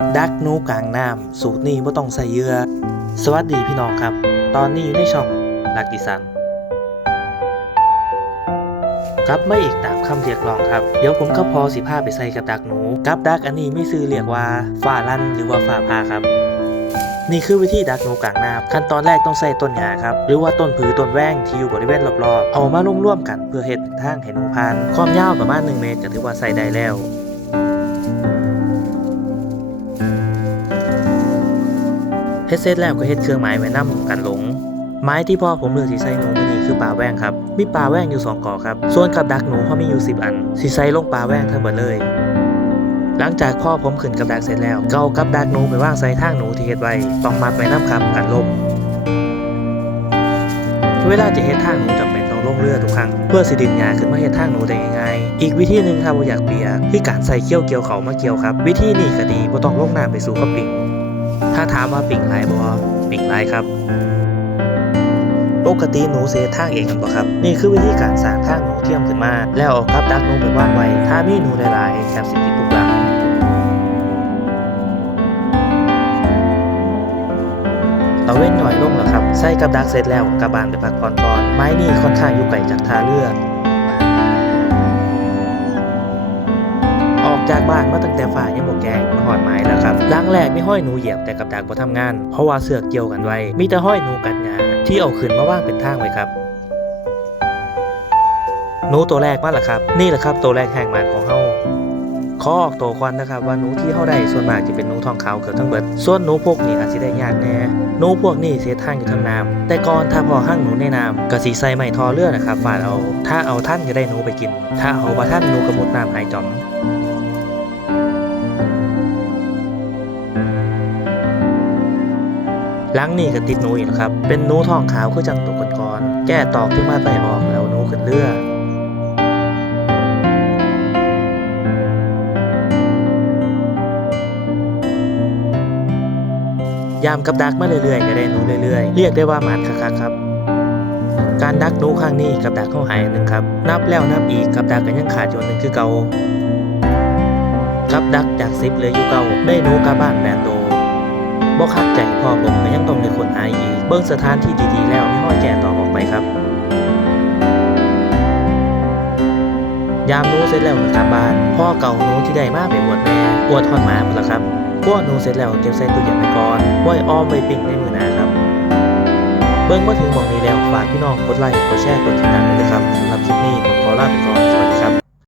ดักหนูกลางน้ำสูตรนี้บ่ต้องใส่เหยื่อสวัสดีพี่น้องครับ ตอนนี้อยู่ในช่องลักอีสันกลับไมาอีกตามคำเรียกร้องครับ เดี๋ยวผมก็พอสิพาไปใส่กับดักหนูกับดักอันนี้มีชื่อเรียกว่าฝ่าลั่นหรือว่าฝ่าพาครับ นี่คือวิธีดักหนูกลางน้ำขั้นตอนแรกต้องใส่ต้นหญ้าครับ หรือว่าต้นผือต้นแว้งที่อยู่บริเวณรอบๆ เอามาร่วมๆกันเพื่อเฮ็ดทางให้หนูผ่านความยาวประมาณ 1 เมตรก็ถือว่าใส่ได้แล้ว เฮ็ดเสร็จแล้วก็เฮ็ดเครื่องหมายไว้นำกันหลง ไม้ที่พ่อผมเลือกสิใส่หนูมือนี้คือปลาแว้งครับ มีปลาแว้งอยู่สองกอครับ ส่วนกับดักหนูเขามีอยู่ 10 อันสิใส่ลงปลาแว้งทั้งหมดเลย หลังจากพ่อผมขึ้นกับดักเสร็จแล้วก็เอากับดักหนูไปว่างใส่ทางหนูที่เฮ็ดไว้ต้องมัดไว้น้ำครับกันลมเวลาจะเฮ็ดทางหนูจำเป็นต้องลงเรือทุกครั้งเพื่อสิดึงหญ้าขึ้นมาเฮ็ดทางหนูได้ง่ายๆอีกวิธีหนึ่งถ้าบ่อยากเปียกคือการใส่เขี้ยวเกี่ยวเขามาเกี่ยวครับ วิธีนี้ก็ดีบ่ต้องลงน้ำไปสู่กับปิง ถ้าถามว่าปิ่งหลายบ่ปิ่งหลายครับ ปกติหนูเสียทางเองกันบ่ครับ นี่คือวิธีการสร้างทางหนูเทียมขึ้นมา แล้วเอากับดักหนูไปว่างไว้ ถ้ามีหนูหลายๆแถบสิติดทุกหลังตะเว้นหน่อยลงแล้วครับ ใส่กับดักเสร็จแล้วกลับานไปพักผ่อนก่อน ไม้นี่ค่อนข้างอยู่ไกลจากท่าเรือ จากบ้านมาตั้งแต่ฝ่ายังบ่แกงมาหอดไม้แล้วครับหลังแรกไม่ห้อยหนูเหยียบแต่กับดักบ่ทำงาน เพราะว่าเสือกเกี่ยวกันไว้ มีแต่ห้อยหนูกัดงาที่เอาขึ้นมาว่างเป็นทางไว้ครับหนูตัวแรกมาแล้วครับ นี่แหละครับตัวแรกแห่งมันของเฮาขอออกตัวควันนะครับว่าหนูที่เฮาได้ส่วนมากจะเป็นหนูทองขาวเกือบทั้งเบิด ส่วนหนูพวกนี้อาจสิได้ยากแน่หนูพวกนี้เสียทางอยู่ทางน้ำแต่ก่อนถ้าพอห้างหนูในน้ำก็สีใส่ไม้ทอเลือนะครับฟาดเอา ถ้าเอาท่านก็ได้หนูไปกิน ถ้าเอาว่าท่านหนูกระมุดน้ำหายจอม หลังนี่ก็ติดหนูอีกครับ เป็นหนูทองขาวคือจังตัวก่อนๆแก้ตอกที่มาใส่ออกแล้วหนูขึ้นเรือยามกับดักมาเรื่อยๆก็ได้หนูเรื่อยๆ เรียกได้ว่าหมันคักๆครับ การดักหนูครั้งนี้กับดักเข้าหายอันหนึ่งครับ นับแล้วนับอีกกับดักก็ยังขาดอยู่อันหนึ่งคือเกากับดักจากซิปเลือยู่เกาได้หนูกลับบ้านแปดโต บ่คักใจพ่อผมก็ยังต้องในคนหาอีกเบิ่งสถานที่ดีๆแล้วไม่ห้อยแก่ต่อออกไปครับ ยามหนูเสร็จแล้วก็กลับบ้าน พ่อเก่าหนูที่ได้มาไปบวชแม่อวดทอนหมาหมดแล้วครับพวกหนูเสร็จแล้วเก็บใส่ตู้เย็นไว้ก่อนไว้อ้อมไว้ปิ้งในมือหนาครับ เบิ่งมาถึงหมองนี้แล้วฝากพี่น้องกดไลค์กดแชร์กดติดตามด้วยนะครับสำหรับคลิปนี้ผมขอลาไปก่อนสวัสดีครับ